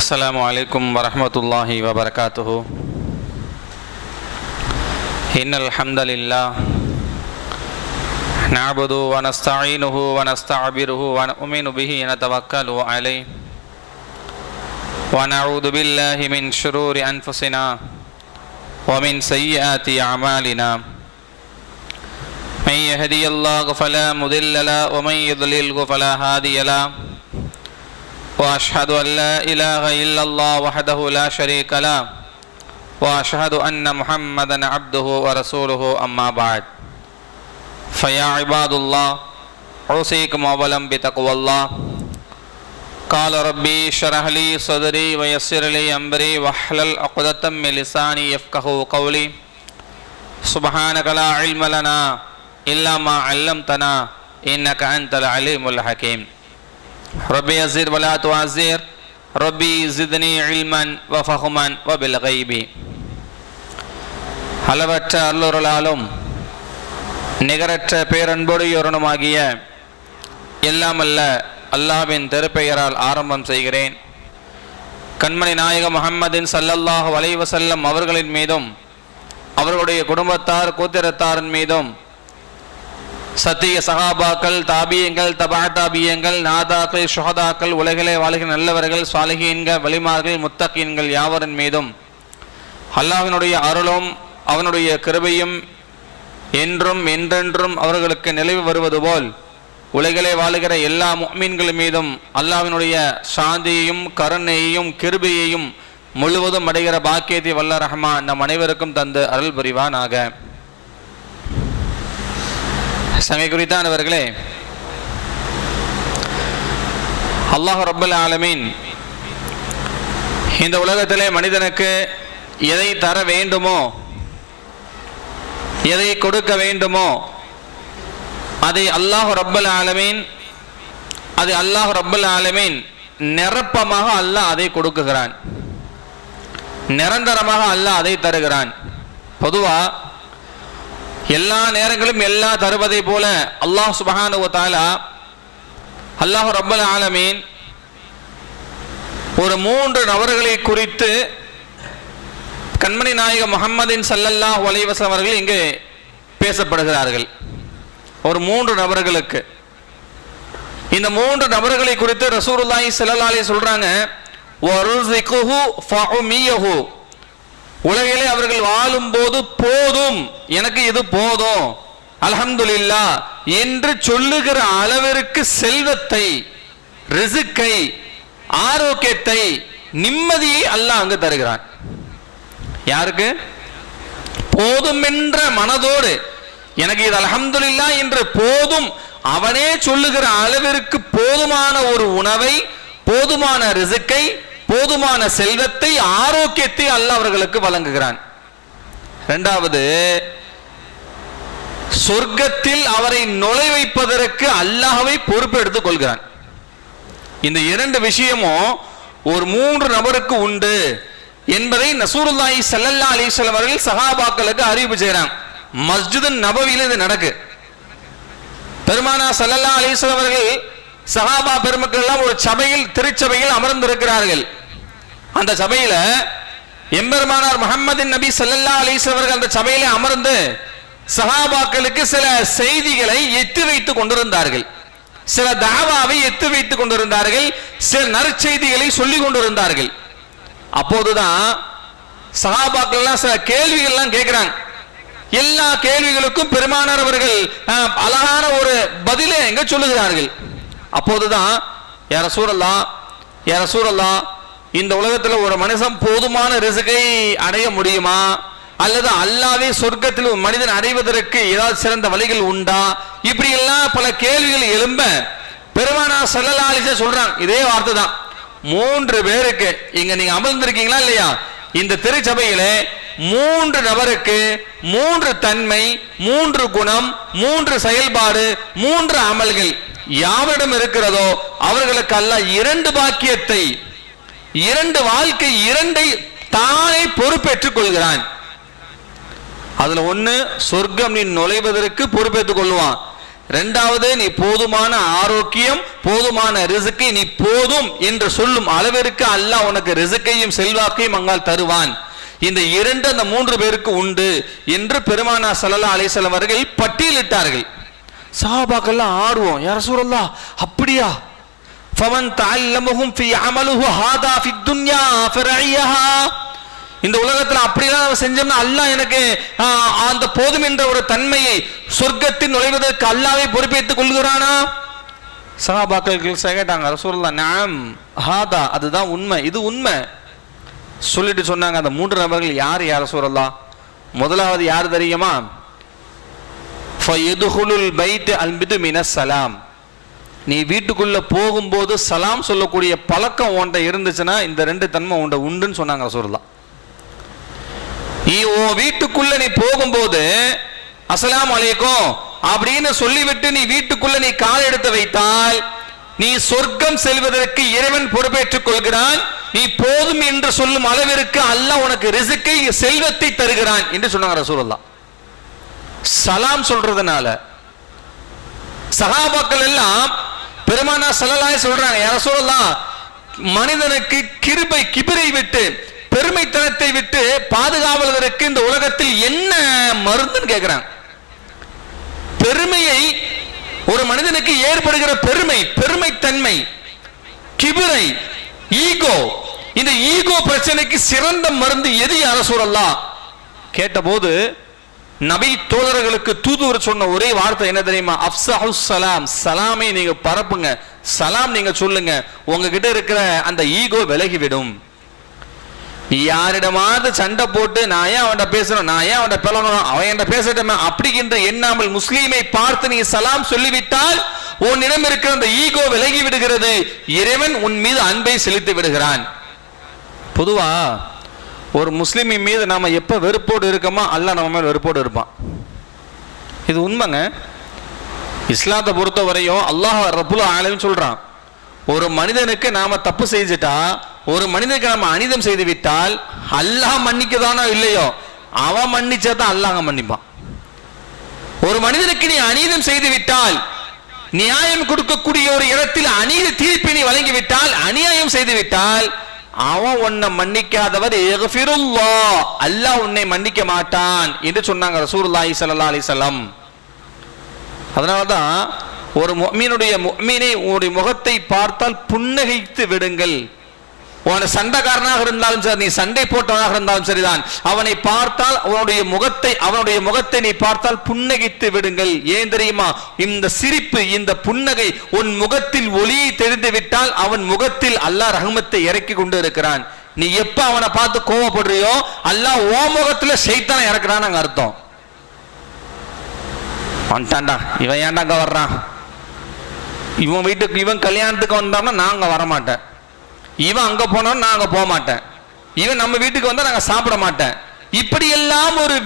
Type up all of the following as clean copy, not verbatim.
السلام عليكم ورحمة الله وبركاته. إن الحمد لله نعبده ونستعينه ونستعبره ونؤمن به ونتوكل عليه ونعوذ بالله من شرور أنفسنا ومن سيئات أعمالنا. من يهدي الله فلا مضل له ومن يضلل فلا هادي له. وأشهد أن لا إله إلا الله وحده لا شريك له وأشهد أن محمدا عبده ورسوله. أما بعد فيا عباد الله أوصيكم أولا بتقوى الله. قال ربي اشرح لي صدري ويسر لي أمري واحلل عقدة من لساني يفقهوا قولي. سبحانك لا علم لنا إلا ما علمتنا إنك أنت العليم الحكيم. ربي يزيد ولا تعزير ربي زدني علما وفهما وبالغيب. அளவற்ற அருளாலும் நிகரற்ற பேரன்புடையோருமாகிய எல்லாம் அல்ல அல்லாஹ்வின் திருப்பெயரால் ஆரம்பம் செய்கிறேன். கண்மணி நாயகம் முஹம்மதின் ஸல்லல்லாஹு அலைஹி வஸல்லம் அவர்களின் மீதும் அவர்களுடைய குடும்பத்தார் கோத்திரத்தாரின் மீதும் சத்திய சஹாபாக்கள் தாபியங்கள் தபா தாபியங்கள் நாதாக்கள் ஷுஹதாக்கள் உலகிலே வாழ்கிற நல்லவர்கள் சாலிஹீன்கள் வலிமார்கள் முத்தகீன்கள் யாவரின் மீதும் அல்லாஹ்வினுடைய அருளும் அவனுடைய கிருபையும் என்றும் என்றென்றும் அவர்களுக்கு நிலவி வருவது போல் உலகிலே வாழுகிற எல்லா முஃமின்கள் மீதும் அல்லாஹ்வினுடைய சாந்தியையும் கருணையையும் கிருபையையும் முழுவதும் அடைகிற பாக்கியத்தை வல்ல ரஹ்மான் நம் அனைவருக்கும் தந்து அருள் புரிவானாக. சங்கை குறித்தானவர்களே, அல்லாஹ் ரப்பல் ஆலமீன் இந்த உலகத்திலே மனிதனுக்கு எதை தர வேண்டுமோ எதை கொடுக்க வேண்டுமோ அதை அல்லாஹ் ரப்பல் ஆலமீன் நிரப்பமாக அல்லாஹ் அதை கொடுக்குகிறான், நிரந்தரமாக அல்லாஹ் அதை தருகிறான். பொதுவா எல்லா நேரங்களும் எல்லா தருவதை போல அல்லாஹ் சுப்ஹானஹு வ தஆலா அல்லாஹ் ரப்பல் ஆலமீன் ஒரு 3 நபர்களை குறித்து கண்மணி நாயகம் முஹம்மதின் ஸல்லல்லாஹு அலைஹி வஸல்லம் அவர்கள் இங்கே பேசப்படுகிறார்கள். ஒரு 3 நபர்களுக்கு, இந்த 3 நபர்களை குறித்து ரசூலுல்லாஹி ஸல்லல்லாஹு அலைஹி சொல்றாங்க, வருஸிகுஹு ஃபஉமியஹு, உலகிலே அவர்கள் வாழும் போது போதும், எனக்கு இது போதும் அல்ஹம்துலில்லாஹ் என்று சொல்லுகிற அளவிற்கு செல்வத்தை, ரிஸ்கை, ஆரோக்கியத்தை, நிம்மதியை அல்லாஹ் அங்கு தருகிறான். யாருக்கு? போதும் என்ற மனதோடு எனக்கு இது அல்ஹம்துலில்லாஹ் என்று போதும் அவனே சொல்லுகிற அளவிற்கு போதுமான ஒரு உணவை, போதுமான ரிஸ்கை, போதுமான செல்வத்தை, ஆரோக்கியத்தை அல்லாஹ் அவர்களுக்கு வழங்குகிறான். இரண்டாவது, சொர்க்கத்தில் அவரை நுழை வைப்பதற்கு அல்லாஹ்வை பொறுப்பெடுத்துக் கொள்கிறான். இந்த 2 விஷயமும் ஒரு 3 நபருக்கு உண்டு என்பதை ரசூலுல்லாஹி ஸல்லல்லாஹு அலைஹி வஸல்லம் அவர்கள் சஹாபாக்களுக்கு அறிவிப்பு செய்றாங்க. மஸ்ஜிது நபவியில இது நடக்கு. பெருமானார் ஸல்லல்லாஹு அலைஹி வஸல்லம் அவர்கள் சஹாபா பெருமக்கள் எல்லாம் ஒரு சபையில், திருச்சபையில் அமர்ந்திருக்கிறார்கள். அந்த சபையில எம்பெருமானார் முஹம்மதின் நபி ஸல்லல்லாஹு அலைஹி வஸல்லம் அவர்கள் அந்த சபையில அமர்ந்து சஹாபாக்களுக்கு சில செய்திகளை எத்தி வைத்துக் கொண்டிருந்தார்கள், சில தாவாவை எத்தி வைத்துக் கொண்டிருந்தார்கள், சில நற்செய்திகளை சொல்லிக் கொண்டிருந்தார்கள். அப்போதுதான் சஹாபாக்கள் எல்லாம் சில கேள்விகள் எல்லாம் கேட்கிறாங்க. எல்லா கேள்விகளுக்கும் பெருமானார் அவர்கள் அழகான ஒரு பதிலை எங்க சொல்லுகிறார்கள். அப்போதுதான் யா ரசூலல்லாஹ் இந்த உலகத்தில் ஒரு மனுஷன் போதுமான ரிஸ்கை அடைய முடியுமா, அல்லது அல்லாஹ்வே சொர்க்கத்தில் ஒரு மனிதன் அடைவதற்கு ஏதாவது சிறந்த வழிகள் உண்டா, இப்படி எல்லாம் பல கேள்விகள் எழும்ப பெருமானார் ஸல்லல்லாஹு அலைஹி வஸல்லம் சொல்றாங்க இதே வார்த்தை தான். 3 பேருக்கு இங்க நீங்க அமர்ந்திருக்கீங்களா இல்லையா, இந்த திருச்சபையிலே 3 நபருக்கு 3 தன்மை, 3 குணம், 3 செயல்பாடு, 3 அமல்கள் யாரிடம் இருக்கிறதோ அவர்களுக்கு அல்லாஹ் 2 பாக்கியத்தை, 2 வாழ்க்கை, 2 தானே பொறுப்பேற்றுக் கொள்கிறான். அதுல ஒண்ணு சொர்க்கம் நீ நுழைவதற்கு பொறுப்பேற்றுக் கொள்வான், இரண்டாவது, நீ போதுமான ஆரோக்கியம், போதுமான ரிசுக்கை நீ போதும் என்று சொல்லும் அளவிற்கு அல்லாஹ் உனக்கு ரிசுக்கையும் செல்வாக்கையும் அங்கால் தருவான். இந்த இரண்டு அந்த 3 பேருக்கு உண்டு என்று பெருமானா ஸல்லல்லாஹு அலைஹி வஸல்லம் அவர்கள் பட்டியலிட்டார்கள். சஹாபாக்கெல்லாம் ஆர்வம், யா ரசூலல்லாஹ் அப்படியா? ஃபமன் தஅல்லமஹும் ஃபீ அமலுஹு ஹாதா ஃபித் துன்யா ஃபரஇயஹா. இந்த உலகத்தில் அப்படிலாம் செஞ்சோம்னா அல்லாஹ் எனக்கு அந்த போதும் என்ற ஒரு தன்மையை சொர்க்கத்தில் நுழைவதற்கு அல்லாஹ்வே பொறுப்பேற்றுக் கொள்கிறானா? சஹாபாக்கள் கேட்டாங்க, ரசூலுல்லாஹ் நஅம் ஹாதா, அதுதான் உண்மை, இது உண்மை சொல்லிட்டு சொன்னாங்க. அந்த 3 நபர்கள் யார் யா ரசூலல்லாஹ்? முதலாவது யார் தெரியுமா? ஃபயதுகுலுல் பைத் அல்பிது மினஸ் சலாம். நீ வீட்டுக்குள்ள போகும்போது சலாம் சொல்லக்கூடிய பழக்கம் உன்கிட்ட இருந்துச்சுன்னா இந்த 2 தன்மை உன்கிட்ட உண்டுன்னு சொன்னாங்க ரசூலுல்லாஹ். நீ உன் வீட்டுக்குள்ள நீ போகும்போது அஸ்ஸலாமு அலைக்கும் அப்படின்னு சொல்லிவிட்டு நீ வீட்டுக்குள்ள நீ கால் எடுத்து வைத்தால் நீ சொர்க்கம் செல்வதற்கு இறைவன் பொறுப்பேற்றுக் கொள்கிறான். நீ போதும் என்று சொல்லும் அளவிற்கு அல்லாஹ் உனக்கு ரிஸ்கை செல்வத்தை தருகிறான் என்று சொன்னாங்க ரசூலுல்லாஹ். சலாம் சொல்றதுனால சஹாபாக்கள் எல்லாம் பெருமானா ஸல்லல்லாஹு அலைஹி சொல்றாங்க, யா ரசூலுல்லாஹ் மனிதனுக்கு கிபிரை விட்டு பெருமைத்தனத்தை விட்டு பாதுகாவதற்கு இந்த உலகத்தில் என்ன மருந்துன்னு கேட்கிறாங்க. பெருமையை ஒரு மனிதனுக்கு ஏற்படுகிற பெருமைத்தன்மை, கிபிரை, ஈகோ, இந்த ஈகோ பிரச்சனைக்கு சிறந்த மருந்து எது யா ரசூலல்லாஹ் கேட்டபோது நபி தோழர்களுக்கு தூதுவர் சொன்ன ஒரே வார்த்தை என்ன தெரியுமா? அஃப்ஸஹு ஸலாம், சலாமை நீங்க பரப்புங்க, சலாம் நீங்க சொல்லுங்க, உங்ககிட்ட இருக்கிற அந்த ஈகோ விலகிவிடும். யாரிடமாவது சண்டை போட்டு நான் ஏன் அவன்கிட்ட பேசணும், நான் ஏன் அவன்கிட்ட பேசணும், அவன் என்கிட்ட பேசட்டுமே அப்படிங்கின்ற எண்ணாமல் முஸ்லீமை பார்த்து நீ சலாம் சொல்லிவிட்டால் உன்னிடம் இருக்கிற அந்த ஈகோ விலகி விடுகிறது, இறைவன் உன் மீது அன்பை செலுத்தி விடுகிறான். பொதுவா ஒரு முஸ்லிமின் மீது நாம எப்ப வெறுப்போடு இருக்கோமோ அல்லாஹ் நம்ம மேல வெறுப்போடு இருப்பான். இது உண்மைங்க. இஸ்லாத்தை பொறுத்த வரையும் அல்லாஹ் ரப்புல் ஆலமீன் சொல்றான், ஒரு மனிதனுக்கு நாம தப்பு செஞ்சுட்டா, ஒரு மனிதனுக்கு நாம அநீதம் செய்து விட்டால் அல்லாஹ் மன்னிக்கதானோ இல்லையோ, அவன் மன்னிச்சாதான் அல்லாஹ் மன்னிப்பான். ஒரு மனிதனுக்கு நீ அநீதம் செய்து விட்டால், நியாயம் கொடுக்கக்கூடிய ஒரு இடத்தில் அநீதி தீர்ப்பை நீ வழங்கிவிட்டால், அநியாயம் செய்து விட்டால் அவன் உன்னை மன்னிக்காதவர் அல்லாஹ் உன்னை மன்னிக்க மாட்டான் என்று சொன்னாங்க ரசூலுல்லாஹி ஸல்லல்லாஹு அலைஹி வஸல்லம். அதனாலதான் ஒரு முஃமினுடைய உன்னுடைய முகத்தை பார்த்தால் புன்னகைத்து விடுங்கள். உன சண்டைக்காரனாக இருந்தாலும் சரி, நீ சண்டை போட்டவனாக இருந்தாலும் சரிதான், அவனை பார்த்தால் அவனுடைய முகத்தை நீ பார்த்தால் புன்னகைத்து விடுங்கள். ஏன் தெரியுமா? இந்த சிரிப்பு, இந்த புன்னகை உன் முகத்தில் ஒளியை தெரிந்து விட்டால் அவன் முகத்தில் அல்லாஹ் ரஹ்மத்தை இறக்கி கொண்டு இருக்கிறான். நீ எப்ப அவனை பார்த்து கோவப்படுறியோ அல்லாஹ் ஓ முகத்துல ஷைத்தானை இறக்குறான்னு அர்த்தம். வந்துட்டான்டா, இவன் ஏன்டாங்க வர்றான், இவன் வீட்டுக்கு இவன் கல்யாணத்துக்கு வந்தான்னா நாங்க வரமாட்டேன், இவன் அங்க போனோம் நான் அங்க போக மாட்டேன், இவன் நம்ம வீட்டுக்கு வந்தா நாங்க சாப்பிட மாட்டேன், இப்படி எல்லாம் ஒரு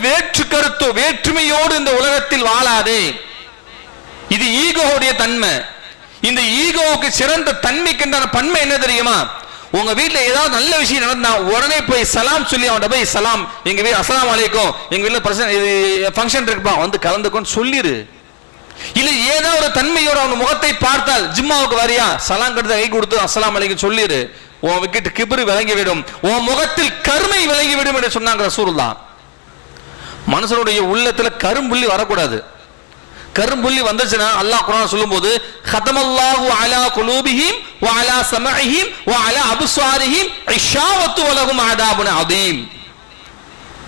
வேற்றுமையோடு இந்த உலகத்தில் வாழாதே. இது ஈகோவுடைய தன்மை. இந்த ஈகோவுக்கு சிறந்த தன்மைக்கின்ற பன்மை என்ன தெரியுமா? உங்க வீட்டுல ஏதாவது நல்ல விஷயம் நடந்தா உடனே போய் சலாம் சொல்லி அவன் போய் சலாம், எங்க வீடு அஸ்ஸலாமு அலைக்கும், எங்க வீட்டுல பிரச்சனை ஃபங்க்ஷன் இருக்குப்பா வந்து கலந்துக்கோன்னு சொல்லிரு. இல்ல ஏதோ ஒரு தன்மையோட அவன் முகத்தை பார்த்தால், ஜிம்மாவுக்கு வரியா, சலாம் கடுத்து கை கொடுத்து அஸ்ஸலாமு அலைக்கும் சொல்லிரு, உன் விக்கிட்டு கிபிரு விளங்கிவிடும், உன் முகத்தில் கருமை விளங்கிவிடும் என்று சொன்னாங்க ரசூலுல்லாஹ். மனுஷனுடைய உள்ளத்துல கரும்புள்ளி வரக்கூடாது. கரும்புள்ளி வந்துச்சுன்னா அல்லாஹ் குர்ஆன் சொல்லும்போது ஹதமல்லாஹு அலா குலூபிஹிம் வ அலா சமஇஹிம் வ அலா அப்சாரிஹிம் இஷாவத்து வலஹும் அதாபுன் அதீம்.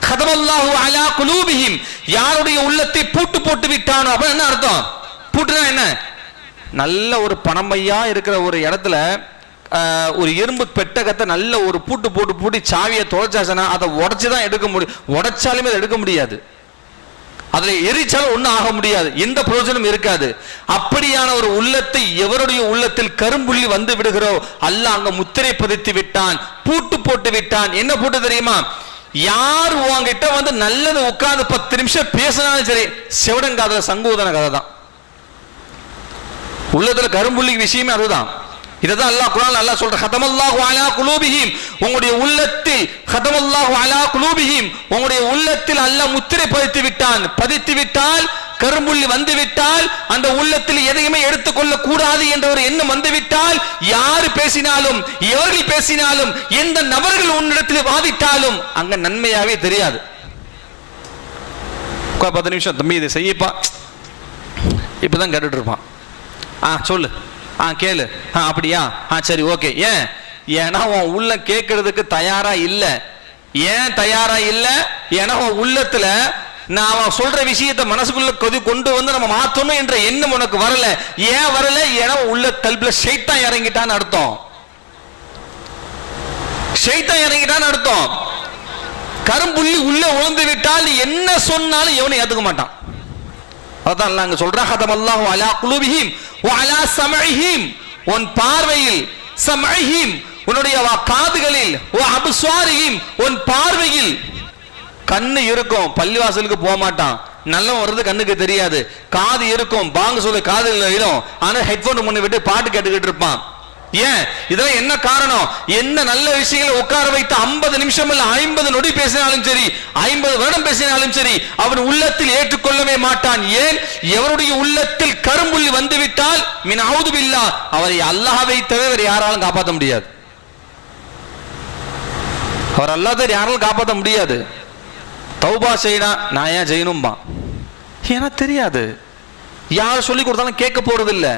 ஹதமல்லாஹு அலா குலூபிஹிம், யாருடைய உள்ளத்தை பூட்டு போட்டு விட்டானோ. அப்ப என்ன அர்த்தம்? பூட்டுனா என்ன? நல்ல ஒரு பணமையா இருக்கிற ஒரு இடத்துல ஒரு இரும்பு பெட்டகத்தை நல்ல ஒரு பூட்டு போட்டு பூட்டி சாவியை தொலைச்சாச்சுன்னா அதை உடைச்சுதான் எடுக்க முடியும். உடைச்சாலுமே அதை எடுக்க முடியாது, அதுல எரிச்சாலும் ஒன்னும் ஆக முடியாது, எந்த பிரயோஜனம் இருக்காது. அப்படியான ஒரு உள்ளத்தை எவருடைய உள்ளத்தில் கரும்புள்ளி வந்து விடுகிறோ அல்லாஹ் அங்க முத்திரை பதித்து விட்டான், பூட்டு போட்டு விட்டான். என்ன பூட்டு தெரியுமா? யார் உங்ககிட்ட வந்து நல்லது உட்கார்ந்து 10 நிமிஷம் பேசினாலும் சரி, செவடங்காத சங்கூதன கதை தான். உள்ளத்துல கரும்புள்ளி விஷயமே அதுதான். இததான் அல்லாஹ் குர்ஆன்ல அல்லாஹ் சொல்ற, ஹதமல்லாஹு அலா குலூபிஹிம், உங்களுடைய உள்ளத்தில் ஹதமல்லாஹு அலா குலூபிஹிம், உங்களுடைய உள்ளத்தில் அல்லாஹ் முத்திரை பதித்து விட்டான். பதித்து விட்டால் கரும்புள்ளி வந்துவிட்டால், அந்த உள்ளத்தில் எதையுமே எடுத்துக்கொள்ள கூடாது என்ற ஒரு எண்ணம் வந்துவிட்டால், யாரு பேசினாலும் எவர்கள் பேசினாலும் எந்த நபர்கள் உன்னிடத்தில் வாதிட்டாலும் அங்க நன்மையாவே தெரியாது. 10 நிமிஷம் தம்பி இதை செய்யப்பா, இப்பதான் கேட்டுட்டு இருப்பான். சொல்லு, கேளு, அப்படியா, சரி ஓகே. ஏன்னா உன் உள்ள கேட்கறதுக்கு தயாரா இல்ல. ஏன் தயாரா இல்ல? ஏன்னா உன் உள்ளத்துல நான் அவன் சொல்ற விஷயத்தை மனசுக்குள்ள கொண்டு வந்து நம்ம மாத்தணும் என்ற எண்ணம் உனக்கு வரல. ஏன் வரல? ஏன்னா உள்ள கல்புல ஷைத்தான் இறங்கிட்டான்னு அர்த்தம். ஷைத்தான் இறங்கிட்டான்னு அர்த்தம். கரும்புள்ளி உள்ள உழந்து விட்டால் நீ என்ன சொன்னாலும் எவனும் ஏத்துக்க மாட்டான். அதான் அல்லாஹ் அங்க சொல்றான், ஹதமல்லாஹு அலா குலூபிஹிம் வ அலா ஸமஇஹிம், உன் பார்வையில், ஸமஇஹிம் உன்னுடைய காதுகளில், வ அப்ஸாரிஹிம் உன் பார்வையில். கண்ணு இருக்கும், பள்ளிவாசலுக்கு போக மாட்டான், நல்ல வருது கண்ணுக்கு தெரியாது. காது இருக்கும், பாங்க சொல்ல காதுல இடும், ஆனா ஹெட்போன் முன்ன விட்டு பாட்டு கேட்டுக்கிட்டு இருப்பான். ஏன்? இதெல்லாம் என்ன காரணம்? என்ன நல்ல விஷயங்களை உட்கார வைத்து 50 நிமிஷம் இல்ல 50 நொடி பேசினாலும் சரி, 50 வருடம் பேசினாலும் சரி, அவன் உள்ளத்தில் ஏற்றுக்கொள்ளவே மாட்டான். ஏன்? எவருடைய உள்ளத்தில் கரும்புள்ளி வந்துவிட்டால் மின் அவுது பில்லாஹ், அவரை அல்லாஹ்வை தவிர யாராலும் காப்பாற்ற முடியாது. அவர் அல்லாஹ் யாராலும் காப்பாற்ற முடியாது. தௌபா செய்யனா நான் ஏன் செய்யணும்பா? ஏன்னா தெரியாது, யார் சொல்லி கொடுத்தாலும் கேட்க போறது இல்ல.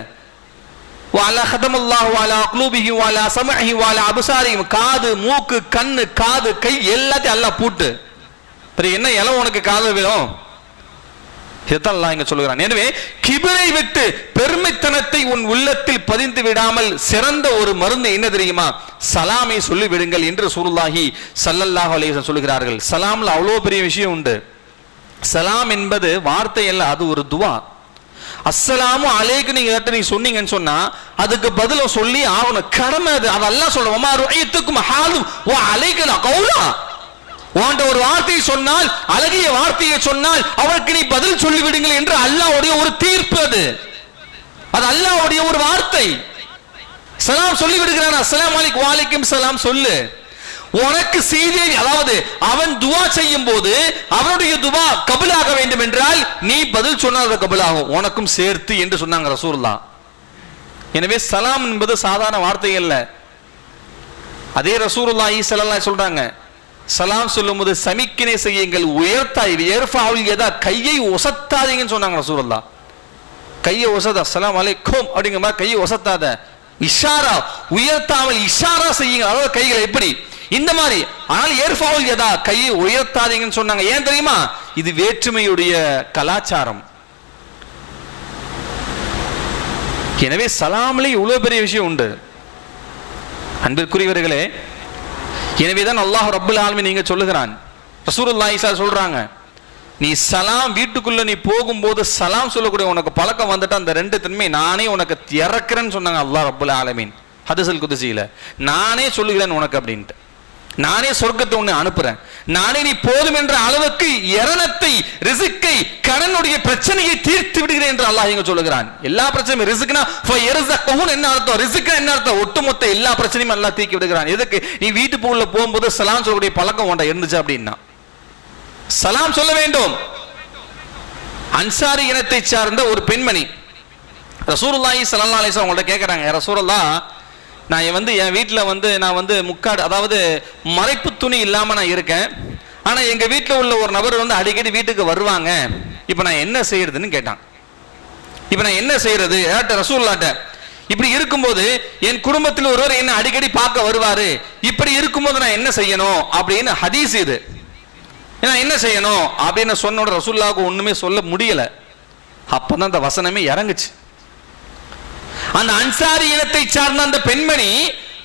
காது, மூக்கு, கண்ணு, காது, கை எல்லாத்தையும் அல்லாஹ் பூட்டு. என்ன இலம் உனக்கு காது விடும்? இதைத்தான் அல்லாஹ் இங்க சொல்லுகிறான். எனவே கிபரை விட்டு பெருமைத்தனத்தை உன் உள்ளத்தில் பதிந்து விடாமல் சிறந்த ஒரு மருந்து என்ன தெரியுமா? சலாமை சொல்லி விடுங்கள் என்று ரசூலுல்லாஹி ஸல்லல்லாஹு அலைஹி வஸல்லம் சொல்லுகிறார்கள். சலாம்ல அவ்வளவு பெரிய விஷயம் உண்டு. சலாம் என்பது வார்த்தை அல்ல, அது ஒரு துவா. அஸ்ஸலாமு அலைக்கும் நீங்க சொன்னீங்கன்னு சொன்னா அதுக்கு பதில சொல்லி ஆகணும், கடமை அது. அதெல்லாம் சொல்லுவோம், ஒரு வார்த்தையை சொன்னால், அழகிய வார்த்தையை சொன்னால் அவருக்கு நீ பதில் சொல்லி விடுங்கள் என்று அல்லாஹ்வுடைய ஒரு தீர்ப்பு. அது அல்லாஹ்வுடைய ஒரு வார்த்தை. சலாம் சொல்லி விடுகிறான், அஸ்ஸலாமு அலைக்கும், வலைக்கும் சலாம் சொல்லு. உனக்கு செய்தி, அதாவது அவன் துவா செய்யும் போது அவனுடைய துவா கபூலாக வேண்டும் என்றால் நீ பதில் சொன்னால் அது கபூலாகும், உனக்கும் சேர்த்து என்று சொன்னாங்க ரசூலுல்லாஹ். எனவே சலாம் என்பது சாதாரண வார்த்தை அல்ல. அதே ரசூலுல்லாஹி ஸல்லல்லாஹு அலைஹி சொல்றாங்க, சலாம் சொல்லும்போது சமிக்கினை செய்யுங்கள், உயர்த்தாய் ஏர்ஃபாவுல் யதா, கையை ஒசத்தாதீங்கன்னு சொன்னாங்க ரசூலுல்லாஹ். கையை ஒசத, அஸ்ஸலாமு அலைக்கும் அப்படிங்கிற மாதிரி கையை ஒசத்தாத, இஷாரா உயர்த்தாமல் இஷாரா செய்யுங்க, அதாவது கைகளை எப்படி இந்த மாதிரி. ஆனால் ஏர்ஃபாவுல் யதா, கையை உயர்த்தாதீங்கன்னு சொன்னாங்க. ஏன் தெரியுமா? இது வேற்றுமையுடைய கலாச்சாரம். எனவே சலாம்ல இவ்வளவு பெரிய விஷயம் உண்டு அன்பிற்குரியவர்களே. எனவேதான் அல்லாஹ் ரப்புல் ஆலமீன் நீங்க சொல்லுகிறான், ரசூலுல்லாஹி ஸல்லல்லாஹு அலைஹி சொல்றாங்க, நீ சலாம் வீட்டுக்குள்ள நீ போகும்போது சலாம் சொல்லக்கூடிய உனக்கு பழக்கம் வந்துட்டு அந்த 2 தன்மை நானே உனக்கு இறக்குறேன்னு சொன்னாங்க அல்லாஹ் ரப்புல் ஆலமீன் ஹதீஸுல் குத்ஸில. நானே சொல்லுகிறேன் உனக்கு அப்படின்ட்டு, நானே சொர்க்கத்தை உன்னை அனுப்புறேன், நானே நீ போதும் என்ற அளவுக்கு இரணத்தை, ரிஸ்கை, கடனுடைய பிரச்சனையை தீர்த்து விடுகிறேன் என்று அல்லாஹ் இங்க சொல்லுகிறான். எல்லா பிரச்சனையும் ரிஸ்க்னா என்ன அர்த்தம்? ரிஸ்க் என்ன அர்த்தம்? ஒட்டுமொத்த எல்லா பிரச்சனையும் அல்லாஹ் தீர்க்கி விடுகிறான். எதுக்கு? நீ வீட்டுக்குள்ள போகும்போது சலாம் சொல்லக்கூடிய பழக்கம் உன்ட இருந்துச்சு அப்படின்னா சலாம் சொல்ல வேண்டும். அன்சாரி இனத்தை சார்ந்த ஒரு பெண்மணி ரசூலுல்லாஹி ஸல்லல்லாஹு அலைஹி வஸல்லம் அவங்கள்ட்ட கேட்கறாங்க, ரசூலுல்லாஹ் நான் என் வீட்டில் நான் முக்காடு, அதாவது மறைப்பு துணி இல்லாமல் நான் இருக்கேன், ஆனால் எங்கள் வீட்டில் உள்ள ஒரு நபர் அடிக்கடி வீட்டுக்கு வருவாங்க, இப்போ நான் என்ன செய்யறதுன்னு கேட்டான். இப்போ நான் என்ன செய்யறது ரசூலுல்லாஹ்ட்ட? இப்படி இருக்கும்போது என் குடும்பத்தில் ஒருவர் என்ன அடிக்கடி பார்க்க வருவாரு, இப்படி இருக்கும்போது நான் என்ன செய்யணும் அப்படின்னு ஹதீஸ் இது. நான் என்ன செய்யணும் அப்படின்னு சொன்ன ரசூலுல்லாஹ்வுக்கு ஒண்ணுமே சொல்ல முடியல. அப்பதான் அந்த வசனமே இறங்குச்சு. அந்த அன்சாரி இனத்தை சார்ந்த அந்த பெண்மணி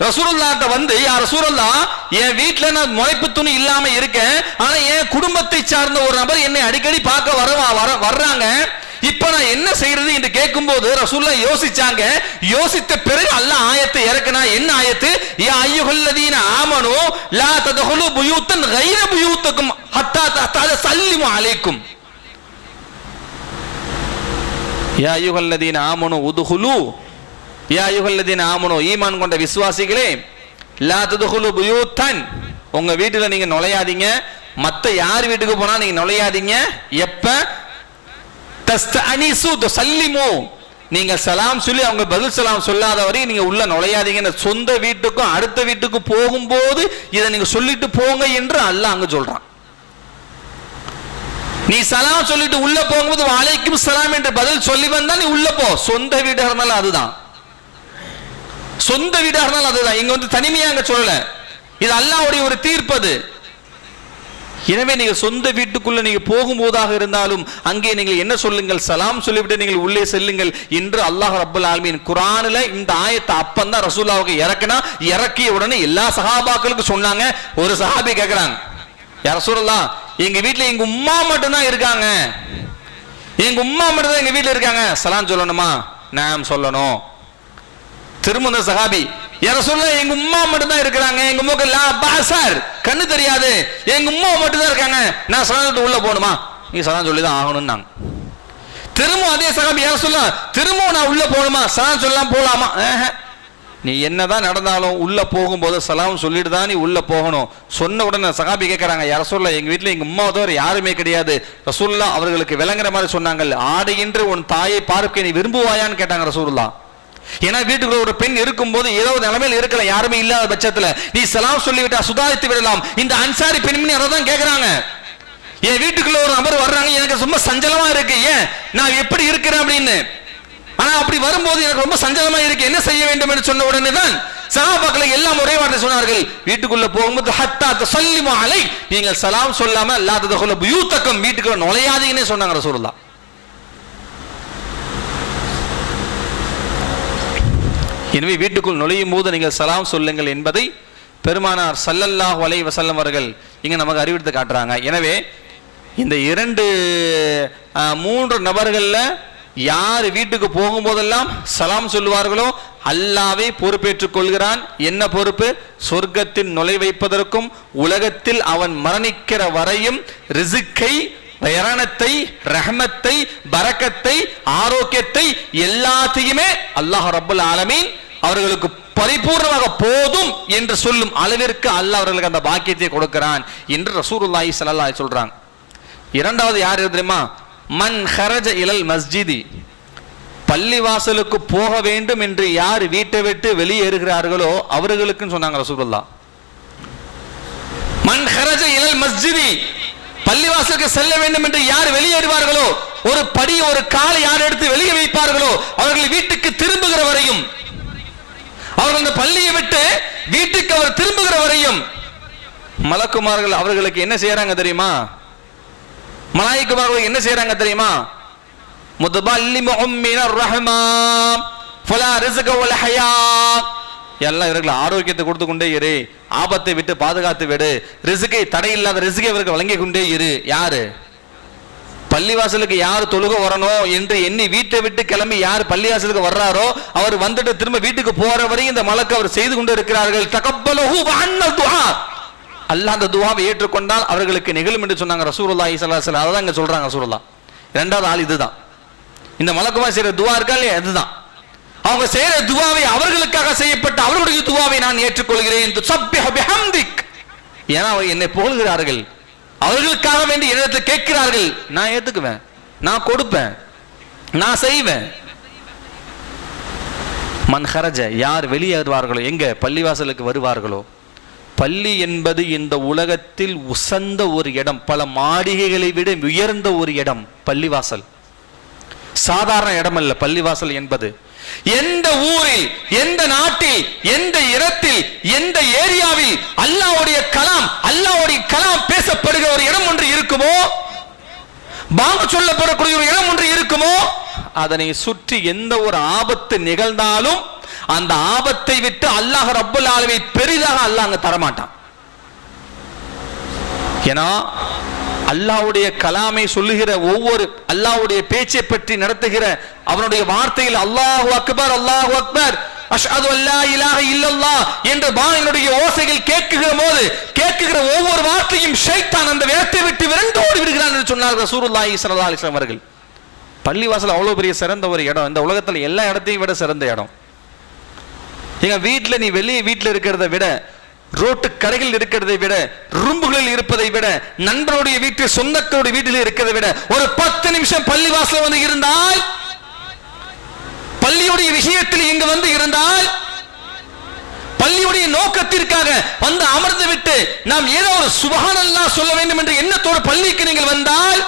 ரசூலுல்லாஹ்ட்ட யா ரசூலுல்லாஹ், என் வீட்டுல நான் முளைப்பு துணி இல்லாம இருக்கேன், ஆனா என் குடும்பத்தை சார்ந்த ஒரு நபர் என்னை அடிக்கடி பார்க்க வர்றாங்க, இப்ப நான் என்ன செய்யறது என்று கேட்கும் போது ரசூலுல்லாஹ் யோசிச்சாங்க. யோசித்த பிறகு அல்லாஹ் ஆயத்தை இறக்குனா. என்ன ஆயத்து? யா அய்யுஹல்லதீன ஆமனூ லா தத்ஹுலு புயூத்தன் கைர புயூத்துக்கும் ஹத்தா தஸல்லிமு அலைக்கும். யா அய்யுஹல்லதீன ஆமனூ உத்ஹுலு, யா அய்யுஹல்லதீன ஆமனூ, ஈமான் கொண்ட விசுவாசிகளே, லா தத்ஹுலு புயூத்தன், உங்க வீட்டுல நீங்க நுழையாதீங்க, மத்த யார் வீட்டுக்கு போனா நீங்க நுழையாதீங்க. எப்ப? தஸ்தஅனிசு துஸல்லிமு, நீங்க சலாம் சொல்லி அவங்க பதில் சலாம் சொல்லாத வரை நீங்க உள்ள நுழையாதீங்க. சொந்த வீட்டுக்கும் அடுத்த வீட்டுக்கும் போகும்போது இதை நீங்க சொல்லிட்டு போங்க என்று அல்லாஹ் அங்க சொல்றான். நீ சலாம் சொல்லிட்டு உள்ள போகும்போது வலைக்கும் சலாம் என்று பதில் சொல்லி வந்தா நீ உள்ள போ. சொந்த வீடாக இருந்தாலும் அதுதான், சொந்த வீடாக இருந்தாலும் அதுதான். இங்க வந்து தனிமையா அங்க சொல்லல, இது அல்லாஹ்வுடைய ஒரு தீர்ப்பது. எனவே நீங்கள் சொந்த வீட்டுக்குள்ள நீங்க போகும்போதாக இருந்தாலும் அங்கே நீங்கள் என்ன சொல்லுங்கள், சலாம் சொல்லிவிட்டு நீங்கள் உள்ளே செல்லுங்கள் என்று அல்லாஹ் ரப்பல் ஆலமீன் குர்ஆன்ல இந்த ஆயத்தை அப்பந்தான் ரசூலுல்லாஹ்வுக்கு இறக்கிய உடனே எல்லா சஹாபாக்களுக்கும் சொன்னாங்க. ஒரு சஹாபி கேட்கிறாங்க, யா ரசூலல்லாஹ், எங்க வீட்டுல எங்க உம்மா மட்டும் தான் இருக்காங்க, எங்க உம்மா மட்டும் தான் எங்க வீட்டுல இருக்காங்க, சலாம் சொல்லணுமா? நாம் சொல்லணும். திரும்ப சஹாபி, யா ரசூலல்லாஹ், எங்க உம்மா மட்டும் தான் இருக்காங்க, எங்க உம்மாக்கு லா பாஸர், கண்ணு தெரியாது, எங்க உம்மா மட்டும் தான் இருக்காங்க, நான் சலாம் உள்ள போகணுமா? நீ சலாம் சொல்லி தான் ஆகணும்னாங்க. திரும்ப அதே சஹாபி, யா ரசூலல்லாஹ், திரும்ப நான் உள்ள போகணுமா? சலாம் சொல்லலாம் போலாமா? நீ என்னதான் நடந்தாலும் உள்ள போகும்போது சலாம் சொல்லிட்டு தான் நீ உள்ள போகணும். சொன்ன உடனே சஹாபி கேட்கறாங்க, யா ரசூலல்லாஹ், எங்க வீட்டுல எங்க அம்மா தவிர யாருமே கிடையாது. ரசூலுல்லாஹ் அவர்களுக்கு விளங்குற மாதிரி சொன்னாங்க, ஆடையின்றி உன் தாயை பார்க்க நீ விரும்புவாயான்னு கேட்டாங்க ரசூலுல்லாஹ். ஏன்னா வீட்டுக்குள்ள ஒரு பெண் இருக்கும்போது ஏதோ ஒரு நிலைமையில் இருக்கல, யாருமே இல்லாத பட்சத்துல நீ சலாம் சொல்லிவிட்டா சுதாரித்து விடலாம். இந்த அன்சாரி பெண்மணி அதான் கேட்கறாங்க, என் வீட்டுக்குள்ள ஒரு நபர் வர்றாங்க, எனக்கு ரொம்ப சஞ்சலமா இருக்கு, ஏன் நான் எப்படி இருக்கிறேன் அப்படின்னு. ஆனா அப்படி வரும்போது எனக்கு ரொம்ப சஞ்சலமா இருக்கு, என்ன செய்ய வேண்டும் என்று சொன்ன உடனே தான் சஹாபாக்கள் எல்லாம் ஒரே வார்த்தை சொன்னார்கள், வீட்டுக்குள்ள போகும்போது ஹத்தா தஸல்லிமு அலை, நீங்கள் சலாம் சொல்லாம லா ததுகுலு புயூத்தக்கும், வீட்டுக்குள்ள நுழையாதீங்கன்னு சொன்னாங்க ரசூலுல்லாஹ். எனவே வீட்டுக்குள் நுழையும் போது நீங்கள் சலாம் சொல்லுங்கள் என்பதை பெருமானார் ஸல்லல்லாஹு அலைஹி வஸல்லம் அவர்கள் இங்க நமக்கு அறிவித்து காட்டுறாங்க. எனவே இந்த 3 நபர்கள்ல யார் வீட்டுக்கு போகும்போதெல்லாம் சலாம் சொல்லுவார்களோ அல்லாஹ்வே பொறுப்பேற்றுக் கொள்கிறான். என்ன பொறுப்பு? சொர்க்கத்தில் நுழைவைப்பதற்கும் உலகத்தில் அவன் மரணிக்கிற வரையும் ரிஸ்கை, பயணத்தை, ரஹ்மத்தை, பரக்கத்தை, ஆரோக்கியத்தை எல்லாத்தையுமே அல்லாஹ் ரப்பல் ஆலமீன் அவர்களுக்கு பரிபூர்ணமாக போதும் என்று சொல்லும் அளவிற்கு அல்லாஹ் அவர்களுக்கு அந்த பாக்கியத்தை கொடுக்கிறான் என்று ரசூலுல்லாஹி ஸல்லல்லாஹு அலைஹி சொல்றாங்க. இரண்டாவது யார் தெரியுமா? மன் ஹரஜ இலல் மஸ்ஜிதி, பள்ளிவாசலுக்கு போக வேண்டும் என்று யார் வீட்டை விட்டு வெளியேறுகிறார்களோ அவர்களுக்கு சொன்னாங்க ரசூலுல்லாஹ். மன் ஹரஜ இலல் மஸ்ஜிதி, பள்ளிவாசலுக்கு செல்ல வேண்டும் என்று யார் வெளியேறுவார்களோ, ஒரு படி ஒரு காலை யார் எடுத்து வெளியே வைப்பார்களோ அவர்கள் வீட்டுக்கு திரும்புகிற வரையும், அவர்கள் அந்த பள்ளியை விட்டு வீட்டுக்கு அவர் திரும்புகிற வரையும் மலக்குமார்கள் அவர்களுக்கு என்ன செய்யறாங்க தெரியுமா? மலாயிக்குமார்கள் என்ன செய்யறாங்க தெரியுமா? முத்தபல்லிமுஹும் மினர் ரஹ்மா ஃபலா ரிஸ்க வல ஹயா, எல்லாம் இவர்கள் ஆரோக்கியத்தை கொடுத்து கொண்டே இரு, ஆபத்தை விட்டு பாதுகாத்து விடு, ரிஸ்கை தடையில்லாத ரிஸ்கை இவருக்கு வழங்கி கொண்டே இரு. யாரு? பள்ளிவாசலுக்கு யார் தொழுக வரணும் என்று எண்ணி வீட்டை விட்டு கிளம்பி யார் பள்ளிவாசலுக்கு வர்றாரோ அவர் வந்துட்டு திரும்ப வீட்டுக்கு போற வரையும் இந்த மலக்கு அவர் செய்து கொண்டு இருக்கிறார்கள். தகப்பலஹு வஅன்ன துஆ, அல்லாஹ் அந்த துஆவை ஏற்றுக்கொண்டால் அவர்களுக்கு நிகழும் என்று சொன்னாங்க ரசூலுல்லாஹி ஸல்லல்லாஹு அலைஹி வஸல்லம். அதான் இங்க சொல்றாங்க ரசூலுல்லாஹ். இரண்டாவது ஆள் இதுதான், இந்த மலக்குமார் செய்யற துஆ இருக்கா இல்லையா, அதுதான். அவங்க செய்யற துஆவை அவர்களுக்காக செய்யப்பட்ட அவர்களுடைய துஆவை நான் ஏற்றுக்கொள்கிறேன். துஸப்பிஹு பிஹம்திக், ஏன்னா அவங்க என்னை புகழ்கிறார்கள், அவர்களுக்காக வேண்டி என்னிடத்தில் கேட்கிறார்கள், நான் ஏத்துக்குவேன், நான் கொடுப்பேன், நான் செய்வேன். மன் ஹரஜ, யார் வெளியேறுவார்களோ, எங்க பள்ளிவாசலுக்கு வருவார்களோ, பள்ளி என்பது இந்த உலகத்தில் உசந்த ஒரு இடம், பல மாளிகைகளை விட உயர்ந்த ஒரு இடம் பள்ளிவாசல். சாதாரண இடம் அல்ல பள்ளிவாசல் என்பது. எந்த ஊரில், எந்த நாட்டில், எந்த இடத்தில், எந்த ஏரியாவில் அல்லாஹ்வுடைய கலாம் பேசப்படுகிற ஒரு இடம் ஒன்று இருக்குமோ, பாங்கு சொல்லப்படக்கூடிய ஒரு இடம் ஒன்று இருக்குமோ, அதனை சுற்றி எந்த ஒரு ஆபத்து நிகழ்ந்தாலும் அந்த ஆபத்தை விட்டு அல்லாஹ் ரப்பல் ஆலமீன் பெரிதாக அல்லாஹ் அங்க தரமாட்டான். ஏன்னா அல்லாஹ்வுடைய கலாமை சொல்லுகிற ஒவ்வொரு, அல்லாஹ்வுடைய பேச்சை பற்றி நடத்துகிற அவனுடைய வார்த்தையில் அல்லாஹு அக்பர், அல்லாஹு அக்பர், அஷ்ஹது அல்லா இலாஹ இல்லல்லாஹ் என்ற பாணியினுடைய ஓசைகள் கேட்குகிற ஒவ்வொரு வார்த்தையும் ஷைத்தான் அந்த இடத்தை விட்டு விரண்டோடி விடுகிறான் என்று சொன்னார் ரசூலுல்லாஹி ஸல்லல்லாஹு அலைஹி வஸல்லம் அவர்கள். பள்ளிவாசல் அவ்வளவு பெரிய சிறந்த ஒரு இடம், இந்த உலகத்தில் எல்லா இடத்தையும் விட சிறந்த இடம். எங்க வீட்டில் நீ வெளியே வீட்டில் இருக்கிறத விட ரோட்டு கடையில் இருக்கிறதை விட, ரூம்புகளில் இருப்பதை விட, நண்பருடைய வீட்டில், சொந்தங்களுடைய வீட்டில் இருக்கிறதை விட ஒரு 10 நிமிஷம் பள்ளிவாசல் வந்து இருந்தால், பள்ளியுடைய விஷயத்தில் இங்கு வந்து இருந்தால், பள்ளியுடைய நோக்கத்திற்காக வந்து அமர்ந்து விட்டு நாம் ஏதோ ஒரு சுப்ஹானல்லாஹ் சொல்ல வேண்டும் என்ற எண்ணத்தோடு பள்ளிக்கு நீங்கள் வந்தால்,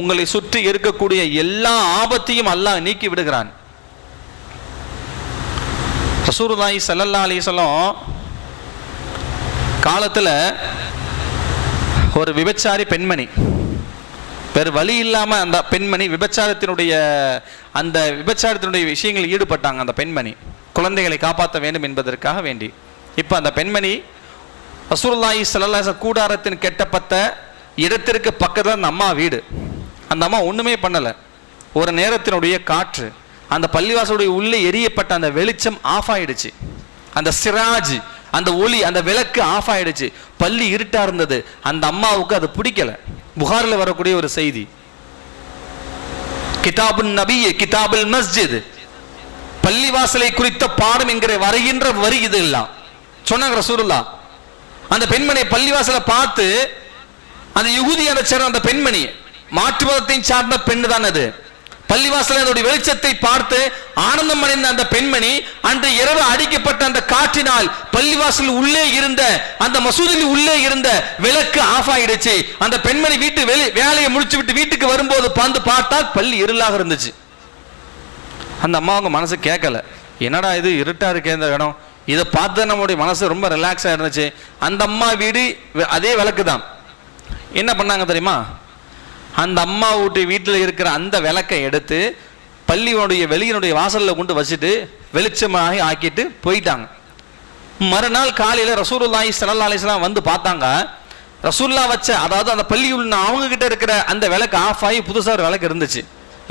உங்களை சுற்றி இருக்கக்கூடிய எல்லா ஆபத்தையும் அல்லாஹ் நீக்கி விடுகிறான். ரசூலுல்லாஹி ஸல்லல்லாஹு அலைஹி வஸல்லம் காலத்துல ஒரு விபச்சாரி பெண்மணி, வேறு வழி இல்லாம அந்த பெண்மணி விபச்சாரத்தினுடைய விஷயங்களில் ஈடுபட்டாங்க. அந்த பெண்மணி குழந்தைகளை காப்பாற்ற வேண்டும் என்பதற்காக வேண்டி. இப்ப அந்த பெண்மணி ரசூலுல்லாஹி ஸல்லல்லாஹு அலைஹி வஸல்லம் கூடாரத்தின் கெட்டப்பட்ட இடத்திற்கு பக்கத்துல அந்த அம்மா வீடு. அந்த அம்மா ஒண்ணுமே பண்ணல. ஒரு நேரத்தினுடைய காற்று அந்த பள்ளிவாசலுடைய உள்ளே எரியப்பட்ட அந்த வெளிச்சம் ஆஃப் ஆயிடுச்சு. அந்த சிராஜ், அந்த ஒளி, அந்த விளக்கு ஆஃப் ஆயிடுச்சு. பள்ளி இருட்டா இருந்தது. அந்த அம்மாவுக்கு அது பிடிக்கல. புகாரில் வரக்கூடிய ஒரு செய்தி, கிதாபுன் நபி கிதாபுல் மஸ்ஜித், பள்ளிவாசலை குறித்த பாடம் என்கிற வருகின்ற வரி இது எல்லாம் சொன்னாங்க ரசூலுல்லாஹ். அந்த பெண்மணி பள்ளிவாசலை பார்த்து, அந்த யூதியான சேர்ந்த அந்த பெண்மணி, மாற்று மதத்தை சார்ந்த பெண் தான் அது, பள்ளிவாசல் வெளிச்சத்தை பார்த்து ஆனந்தம் அடைந்த அந்த பெண்மணி அன்று இரவு அடிக்கப்பட்ட அந்த காற்றினால் பள்ளிவாசல் உள்ளே இருந்த, அந்த மசூதியில் உள்ளே இருந்த விளக்கு ஆஃப் ஆயிடுச்சு. அந்த பெண்மணி வீட்டு வேலையை முடிச்சு விட்டு வீட்டுக்கு வரும்போது பார்த்தால் பள்ளி இருளாக இருந்துச்சு. அந்த அம்மாவுங்க மனசு கேட்கல, என்னடா இது இருட்டா இருக்கே இந்த இடம், இதை பார்த்து நம்மளுடைய மனசு ரொம்ப ரிலாக்ஸா இருந்துச்சு. அந்த அம்மா வீடு அதே விளக்கு தான். என்ன பண்ணாங்க தெரியுமா? அந்த அம்மா வீட்டில் இருக்கிற அந்த விளக்கை எடுத்து பள்ளியினுடைய வெளியினுடைய வாசலில் கொண்டு வச்சுட்டு வெளிச்சமாக ஆக்கிட்டு போயிட்டாங்க. மறுநாள் காலையில் ரசூலுல்லாஹி ஸல்லல்லாஹு அலைஹி வஸல்லம் வந்து பார்த்தாங்க. ரசூலுல்லாஹ் வச்ச, அதாவது அந்த பள்ளியுள்ள அவங்க கிட்ட இருக்கிற அந்த விளக்கு ஆஃப் ஆகி புதுசாக ஒரு விளக்கு இருந்துச்சு.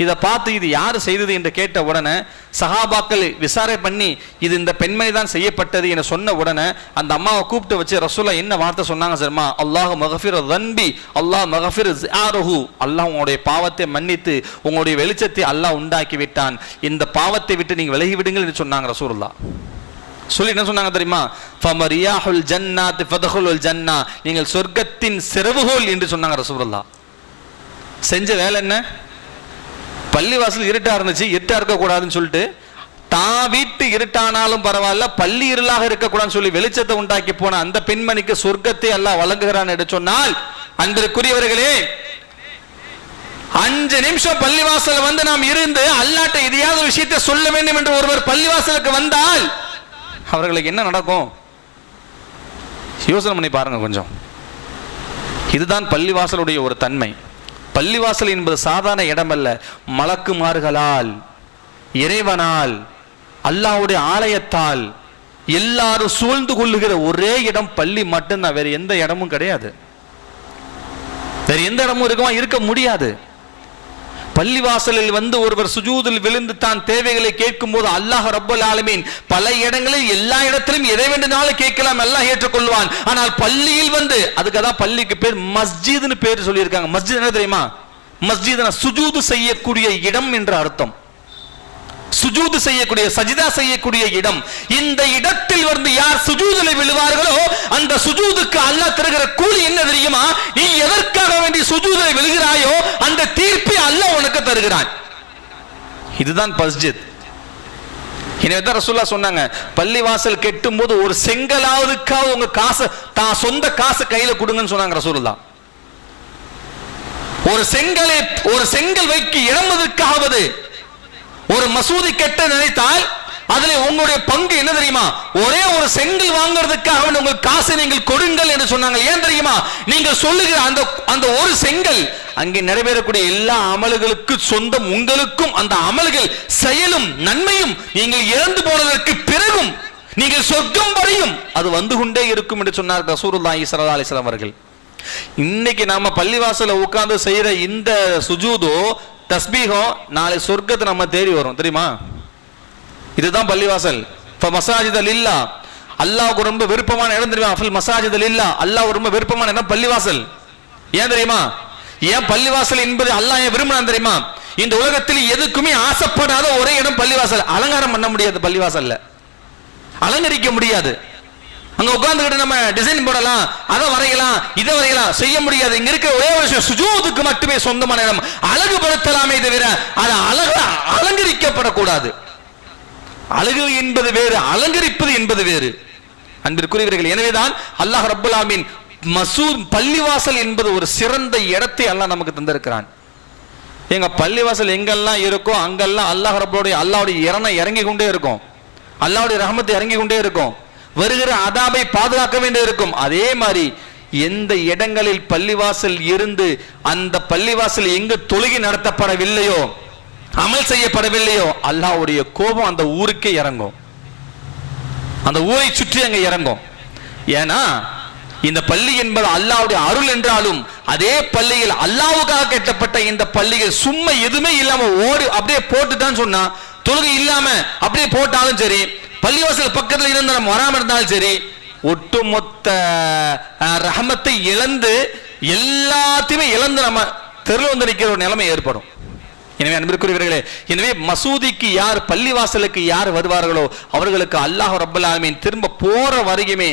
இதை பார்த்து இது யார் செய்தது என்று கேட்ட உடனே சஹாபாக்கள் விசாரணை பண்ணி இது இந்த பெண்மணி தான் செய்யப்பட்டது என சொன்ன உடனே அந்த அம்மாவை கூப்பிட்டு வச்சு ரசூலுல்லாஹ் என்ன வார்த்தை சொன்னாங்க சரிமா? அல்லாஹ் மகஃபிர் தன்பி, அல்லாஹ் மகஃபிர் ஸிஆருஹு, அல்லாஹ் உங்களுடைய பாவத்தை மன்னித்து உங்களுடைய வெளிச்சத்தை அல்லாஹ் உண்டாக்கி விட்டான், இந்த பாவத்தை விட்டு நீங்க விலகி விடுங்கள் என்று சொன்னாங்க ரசூலுல்லாஹ். சொல்லி என்ன சொன்னாங்க தெரியுமா? ஃபமரியாஹுல் ஜன்னாத் ஃபதஹுலுல் ஜன்னா, நீங்கள் சொர்க்கத்தின் சிறவுகோல் என்று சொன்னாங்க ரசூலுல்லாஹ். செஞ்ச வேலை என்ன? பள்ளிவாசல் இருட்டா இருந்துச்சு, இருட்டா இருக்கக்கூடாதுன்னு சொல்லிட்டு தான் வீட்டு இருட்டானாலும் பரவாயில்ல பள்ளி இருளாக இருக்கக்கூடாதுன்னு சொல்லி வெளிச்சத்தை உண்டாக்கி போன அந்த பெண்மணிக்கு சொர்க்கத்தை அல்லாஹ் வழங்குகிறான் என்று சொன்னால், அன்பிற்குரியவர்களே, 5 நிமிஷம் பள்ளிவாசல் வந்து நாம் இருந்து அல்லாஹ்ட்ட எதையாவது விஷயத்தை சொல்ல வேண்டும் என்று ஒருவர் பள்ளிவாசலுக்கு வந்தால் அவர்களுக்கு என்ன நடக்கும்? யோசனை பண்ணி பாருங்க கொஞ்சம். இதுதான் பள்ளிவாசலுடைய ஒரு தன்மை. பள்ளிவாசல் என்பது சாதாரண இடம் அல்ல. மலக்குமார்களால், இறைவனால், அல்லாஹ்வுடைய ஆலயத்தால் எல்லாரும் சூழ்ந்து கொள்ளுகிற ஒரே இடம் பள்ளி மட்டும்தான். வேற எந்த இடமும் கிடையாது. வேற எந்த இடமும் இருக்க முடியாது. பள்ளிவாசலில் வந்து ஒருவர் சுஜூதில் விழுந்து தான் தேவைகளை கேட்கும் போது அல்லாஹ் ரப்பல் ஆலமீன் பல இடங்களில் எல்லா இடத்திலும் எதை வேண்டுமானாலும் கேட்கலாம், அல்லாஹ் ஏற்றுக்கொள்வான். ஆனால் பள்ளியில் வந்து, அதுக்கு தான் பள்ளிக்கு பேர் மஸ்ஜித்னு பேர் சொல்லியிருக்காங்க. மஸ்ஜித் என்ன தெரியுமா? மஸ்ஜித்னா சுஜூது செய்யக்கூடிய இடம் என்ற அர்த்தம். சுஜூது செய்யக்கூடிய, சஜிதா செய்யக்கூடிய இடம். இந்த இடத்தில் வந்து யார் சுஜூதில் விழுவார்களோ அந்த சுஜூதுக்கு அல்லாஹ் தருகிற கூலி என்ன தெரியுமா? நீ எதற்காக வேண்டி சுஜூதில் விழுகிறாயோ அந்த தீர்ப்பை அல்லாஹ் உனக்கு தருகிறான். இதுதான் மஸ்ஜித். எனவே ரசூலுல்லாஹ் சொன்னாங்க, பள்ளிவாசல் கெட்டும் போது ஒரு செங்கலாவதுக்காக உங்க காசை, தான் சொந்த காசை கையில கொடுங்கன்னு சொன்னாங்க ரசூலுல்லாஹ். ஒரு செங்கல் வைக்க இடம்பதற்காவது ஒரு மசூதி கெட்ட நினைத்தால் அதுல உங்களுடைய பங்கு என்ன தெரியுமா? ஒரே ஒரு செங்கல் வாங்குறதுக்காக உங்கள் காசை நீங்கள் கொடுங்கள் என்று சொன்னாங்க. ஏன் தெரியுமா? நீங்கள் சொல்லுகிற அந்த ஒரு செங்கல் அங்கே நிறைவேறக்கூடிய எல்லா அமல்களுக்கு சொந்தம், உங்களுக்கும் அந்த அமல்கள் செயலும் நன்மையும் நீங்கள் இறந்து போனதற்கு பிறகும் நீங்கள் சொர்க்கம் வரையும் அது வந்து கொண்டே இருக்கும் என்று சொன்னார் ரசூலுல்லாஹி ஸல்லல்லாஹு அலைஹி வஸல்லம் அவர்கள். இன்னைக்கு நாம பள்ளிவாசல உட்கார்ந்து செய்யற இந்த சுஜூதோ தஸ்பீஹோ நாளை சொர்க்கத்தை நம்ம தேடி வரும் தெரியுமா? இதுதான் பள்ளிவாசல். மசாஜித லில்லா, அல்லாஹ்வுக்கு ரொம்ப விருப்பமான இடம் தெரியுமா? ஃபில் மசாஜித லில்லா, அல்லாஹ்வுக்கு ரொம்ப விருப்பமான இடம் பள்ளிவாசல். ஏன் தெரியுமா? ஏன் பள்ளிவாசல் என்பது அல்லாஹ் ஏன் விரும்பினான் தெரியுமா? இந்த உலகத்தில் எதுக்குமே ஆசைப்படாத ஒரே இடம் பள்ளிவாசல். அலங்காரம் பண்ண முடியாது, பள்ளிவாசல்ல அலங்கரிக்க முடியாது. அங்க உட்கார்ந்துகிட்டு நம்ம டிசைன் போடலாம், அதை வரையலாம், இதை வரையலாம், செய்ய முடியாது. இங்க இருக்கிற ஒரே விஷயம் சுஜூதுக்கு மட்டுமே சொந்தமான இடம். அழகுபடுத்தலாமே தவிர அது அலங்கரிக்கப்படக்கூடாது. அழகு என்பது வேறு, அலங்கரிப்பது என்பது வேறு. அன்பிற்குரியவர்கள், எனவேதான் அல்லாஹ் ரப்பல் ஆலமீன் மசூத் பள்ளிவாசல் என்பது ஒரு சிறந்த இடத்தை அல்லாஹ் நமக்கு தந்திருக்கிறான். எங்க பள்ளிவாசல் எங்கெல்லாம் இருக்கோ அங்கெல்லாம் அல்லாஹ்வுடைய இறங்கி கொண்டே இருக்கும், அல்லாஹ்வுடைய ரஹமத் இறங்கி கொண்டே இருக்கும், வருகிற அதாபை பாதுகாக்க வேண்டிய இருக்கும். அதே மாதிரி எந்த இடங்களில் பள்ளிவாசல் இருந்து அந்த பள்ளிவாசல் எங்கு தொழுகை நடத்தப்படவில்லையோ, அமல் செய்யப்படவில்லையோ, அல்லாஹ்வுடைய கோபம் அந்த ஊருக்கே இறங்கும், அந்த ஊரை சுற்றி அங்க இறங்கும். ஏன்னா இந்த பள்ளி என்பது அல்லாஹ்வுடைய அருள் என்றாலும் அதே பள்ளியில் அல்லாஹ்வுக்காக கட்டப்பட்ட இந்த பள்ளியில் சும்மா எதுவுமே இல்லாம ஓடு அப்படியே போட்டுட்டான்னு சொன்னா, தொழுகை இல்லாம அப்படியே போட்டாலும் சரி, பள்ளிவாசல் பக்கத்தில் இருந்து நம்ம வராம இருந்தாலும் சரி, ஒட்டுமொத்த ரஹமத்தை இழந்து எல்லாத்தையுமே இழந்து நம்ம தெருவில் வந்து நிற்கிற ஒரு நிலைமை ஏற்படும். எனவே அன்பிற்குரியவர்களே, எனவே மசூதிக்கு யார், பள்ளிவாசலுக்கு யார் வருவார்களோ அவர்களுக்கு அல்லாஹ் ரப்பல் ஆலமீன் திரும்ப போற வரைக்குமே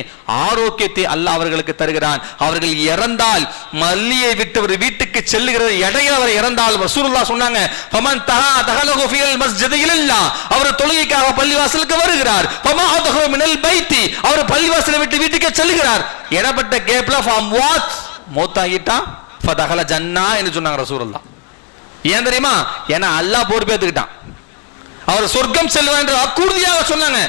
ஆரோக்கியத்தை அல்லாஹ் அவர்களுக்கு தருகிறான். அவர்கள் இறந்தால் மல்லியை விட்டு ஒரு வீட்டுக்கு செல்லுகிற இடையில அவர் இறந்தால் ரசூலுல்லாஹ் சொன்னாங்க, ஃபமன் தஹலஹு ஃபில் மஸ்ஜித் இல்லா, அவர் தொழுகைக்காக பள்ளிவாசலுக்கு வருகிறார், ஃபமா அதஹு மினல் பைத்தி, அவர் பள்ளிவாசலை விட்டு வீட்டுக்கு செல்லுகிறார், இடப்பட்ட கேப்ல ஃபம்வாத் மௌத்தாகிட்டா ஃபதஹல ஜன்னா என்று சொன்னாங்க ரசூலுல்லாஹ். ஏன் தெரியுமா? ஏன்னா அல்லாஹ் பொறுப்பேற்றுக்கிட்டான், அவர் சொர்க்கம் செல்வார் என்று வாக்குறுதியாக சொன்னாங்க.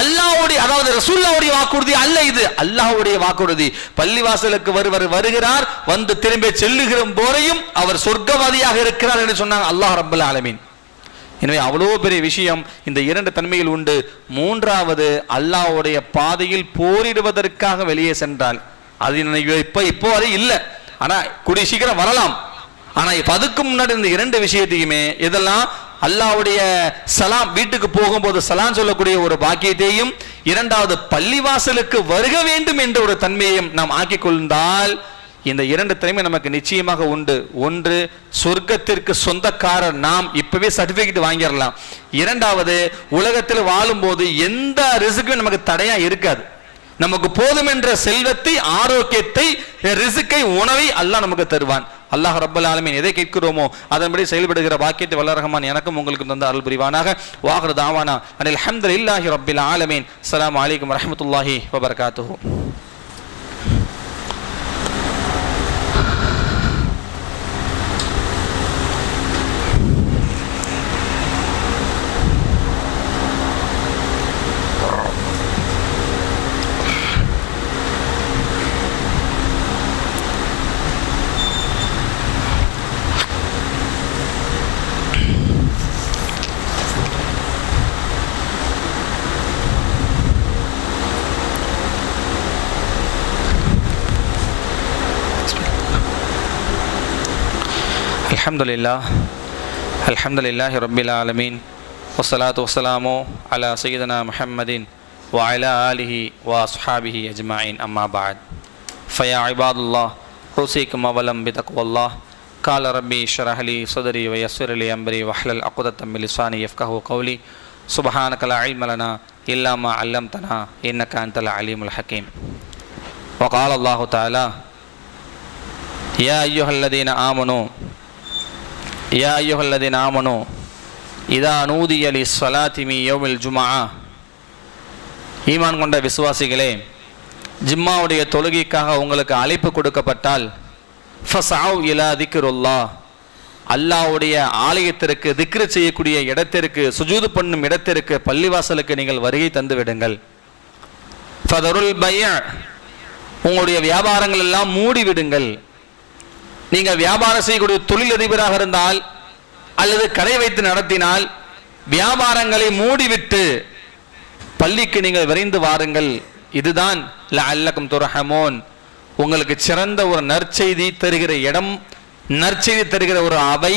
அல்லாஹ்வுடைய, அதாவது ரசூலுல்லாஹ்வுடைய வாக்குறுதி அல்ல இது, அல்லாஹ்வுடைய வாக்குறுதி. பள்ளிவாசலுக்கு வருகிறார், வந்து திரும்பி செல்லுகிற போரையும் அவர் சொர்க்கவாதியாக இருக்கிறார் என்று சொன்னாங்க அல்லாஹ் ரப்பல் ஆலமீன். எனவே அவ்வளோ பெரிய விஷயம் இந்த இரண்டு தன்மையில் உண்டு. மூன்றாவது, அல்லாஹ்வுடைய பாதையில் போரிடுவதற்காக வெளியே சென்றால், அது இப்போ அது இல்லை, ஆனா கூடிய சீக்கிரம் வரலாம். ஆனா இப்ப அதுக்கு முன்னாடி இந்த இரண்டு விஷயத்தையுமே, இதெல்லாம் அல்லாஹ்வுடைய சலாம், வீட்டுக்கு போகும்போது சலாம் சொல்லக்கூடிய ஒரு பாக்கியத்தையும், இரண்டாவது பள்ளிவாசலுக்கு வருக வேண்டும் என்ற ஒரு தன்மையையும் நாம் ஆக்கிக் கொண்டால் இந்த இரண்டு தன்மை நமக்கு நிச்சயமாக உண்டு. ஒன்று, சொர்க்கத்திற்கு சொந்தக்காரர் நாம், இப்பவே சர்டிபிகேட் வாங்கிடலாம். இரண்டாவது, உலகத்தில் வாழும் போது எந்த ரிஸ்க்கும் நமக்கு தடையா இருக்காது. நமக்கு போதும் என்ற செல்வத்தை, ஆரோக்கியத்தை, ரிஸ்கை, உணவை அல்லாஹ் நமக்கு தருவான். அல்லாஹ் ரப்பல் ஆலமீன் எதை கேட்கிறோமோ அதன்படி செயல்படுகிற பாக்கியத்தை வல்ல ரஹ்மான் எனக்கும் உங்களுக்கு தந்த அருள் புரிவானாக. வாஹிரு தாவானா அனில் ஹம்துலில்லாஹி ரப்பில் ஆலமீன். அஸ்ஸலாமு அலைக்கும் வரஹ்மத்துல்லாஹி வபரகாத்துஹு. அல்ஹம்துலில்லாஹி ரப்பில் ஆலமீன் வஸ்ஸலாத்து வஸ்ஸலாமு அலா சய்யிதினா முஹம்மதின் வ அலா ஆலிஹி வ அஸ்ஹாபிஹி அஜ்மஈன். அம்மா பஅத். ஃபயா இபாதுல்லாஹ் உஸீக்கும் அவலம் பிதக்வல்லாஹ். கால ரப்பி ஷ்ரஹ் லி ஸத்ரி வ யஸ்ஸிர் லி அம்ரி வஹ்லுல் உக்தத்தம் மின் லிசானி யஃப்கஹு கௌலி. சுப்ஹானக லா இல்ம லனா இல்லா மா அல்லம்தனா இன்னக அன்தல் அலீமுல் ஹக்கீம். வ கால அல்லாஹு தஆலா யா அய்யுஹல்லதீன ஆமனு இதா நூதிய லிஸ்ஸலாத்தி மின் யௌமில் ஜும்ஆ. ஈமான் கொண்ட விசுவாசிகளே, ஜும்மாவுடைய தொழுகைக்காக உங்களுக்கு அழைப்பு கொடுக்கப்பட்டால் ஃபஸஅவ் இலா திக்ருல்லாஹ், அல்லாஹ்வுடைய ஆலயத்திற்கு, திக்ரு செய்யக்கூடிய இடத்திற்கு, சுஜூது பண்ணும் இடத்திற்கு, பள்ளிவாசலுக்கு நீங்கள் வருகை தந்து விடுங்கள். ஃபதருல் பைஅ, உங்களுடைய வியாபாரங்கள் எல்லாம் மூடி விடுங்கள். நீங்கள் வியாபாரம் செய்யக்கூடிய தொழிலதிபராக இருந்தால் அல்லது கடை வைத்து நடத்தினால் வியாபாரங்களை மூடிவிட்டு பள்ளிக்கு நீங்கள் விரைந்து வாருங்கள். இதுதான் லஅல்லகும் துர்ஹமூன், உங்களுக்கு சிறந்த ஒரு நற்செய்தி தருகிற இடம், நற்செய்தி தருகிற ஒரு அவை,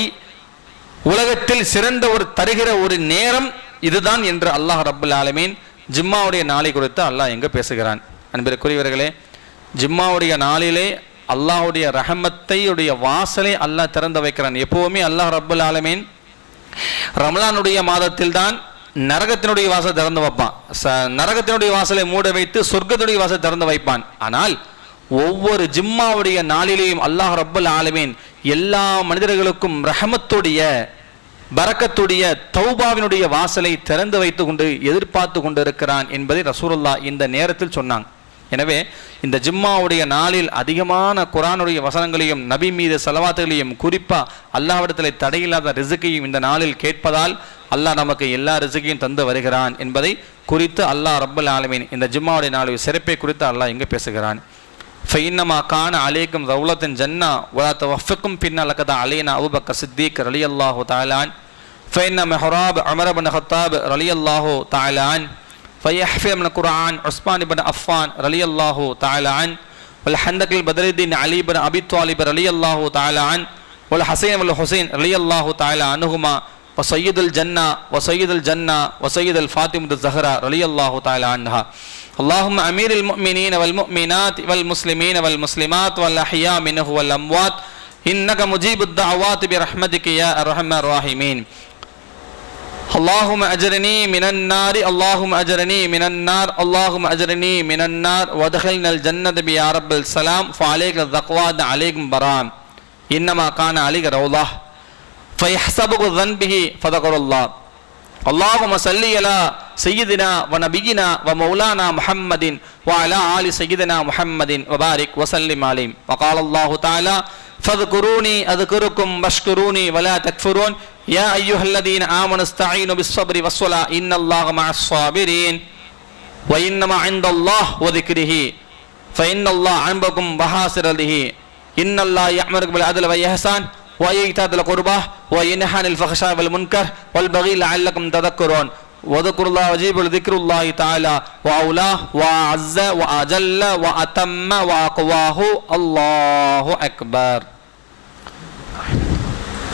உலகத்தில் சிறந்த ஒரு தருகிற ஒரு நேரம் இதுதான் என்று அல்லாஹ் ரப்பல் ஆலமீன் ஜும்மாவுடைய நாளை குறித்து அல்லாஹ் எங்க பேசுகிறான். அன்பிற்குரியவர்களே, ஜும்மாவுடைய நாளிலே அல்லாஹ்வுடைய ரஹமத்தையுடைய வாசலை அல்லாஹ் திறந்து வைக்கிறான். எப்பவுமே அல்லாஹ் ரப்பல் ஆலமீன் ரமலானுடைய மாதத்தில் தான் நரகத்தினுடைய வாசலை திறந்து வைப்பான், நரகத்தினுடைய வாசலை மூட வைத்து சொர்க்கத்தினுடைய வாசலை திறந்து வைப்பான். ஆனால் ஒவ்வொரு ஜும்மாவுடைய நாளிலேயும் அல்லாஹ் ரப்பல் ஆலமீன் எல்லா மனிதர்களுக்கும் ரஹமத்துடைய பரக்கத்துடைய தௌபாவினுடைய வாசலை திறந்து வைத்து கொண்டு எதிர்பார்த்து கொண்டு இருக்கிறான் என்பதை ரசூலுல்லாஹ் இந்த நேரத்தில் சொன்னாங்க. எனவே இந்த ஜும்மாவுடைய நாளில் அதிகமான குர்ஆனுடைய வசனங்களையும் நபி மீது ஸலவாத்துகளையும் குறிப்பாக அல்லாஹ்விடத்தில் தடையில்லாத ரிஸ்கையும் இந்த நாளில் கேட்பதால் அல்லாஹ் நமக்கு எல்லா ரிஸ்கையும் தந்து வருகிறான் என்பதை குறித்து அல்லாஹ் ரப்பல் ஆலமீன் இந்த ஜும்மாவுடைய நாளுடைய சிறப்பை குறித்து அல்லாஹ் எங்கே பேசுகிறான். ஃபைன்னமா கான அலைக்கும் ரவுலத்தின் ஜன்னா வலா தவஃபிக்கும் பின்னா லகத அலைனா அபூபக்கர் சித்திக் ரலியல்லாஹு தஆலா அன் ஃபைன்ன மெஹராப் உமர் இப்னு ஹத்தாப் ரலியல்லாஹு தஆலா அன் فيحفظ من القرآن عثمان بن عفان رضي الله تعالى عنه والحندق البدر الدين علي بن أبي طالب رضي الله تعالى عنه والحسين والحسين رضي الله تعالى عنهما وسيد الجنة وسيد الجنة وسيد الفاطمة الزهراء رضي الله تعالى عنها. اللهم أمير المؤمنين والمؤمنات والمسلمين والمسلمات والأحياء منه والأموات إنك مجيب الدعوات برحمتك يا أرحم الراحمين. اللهم أجرني من النار اللهم أجرني من النار اللهم أجرني من النار وادخلنا الجنة يا رب السلام فعليك الذقوات عليكم برام إنما كان عليك روضة فيحسبك ذنبه فذكر الله. اللهم صل على سيدنا ونبينا ومولانا محمد وعلى آل سيدنا محمد وبارك وسلم عليه. وقال الله تعالى فاذكروني أذكركم واشكروني ولا تكفرون يا أيها الذين آمنوا استعينوا بالصبر والصلاة إن الله مع الصابرين وإنما عند الله وذكره فإن الله عنبكم وحاصر له إن الله يأمركم بالعدل والإحسان وإيتاء ذي القربى وينهى عن الفحشاء والمنكر والبغي لعلكم تذكرون وذكروا الله وجيبوا لذكر الله تعالى وأولاه وأعز وأجل وأتم وأقواه الله أكبر.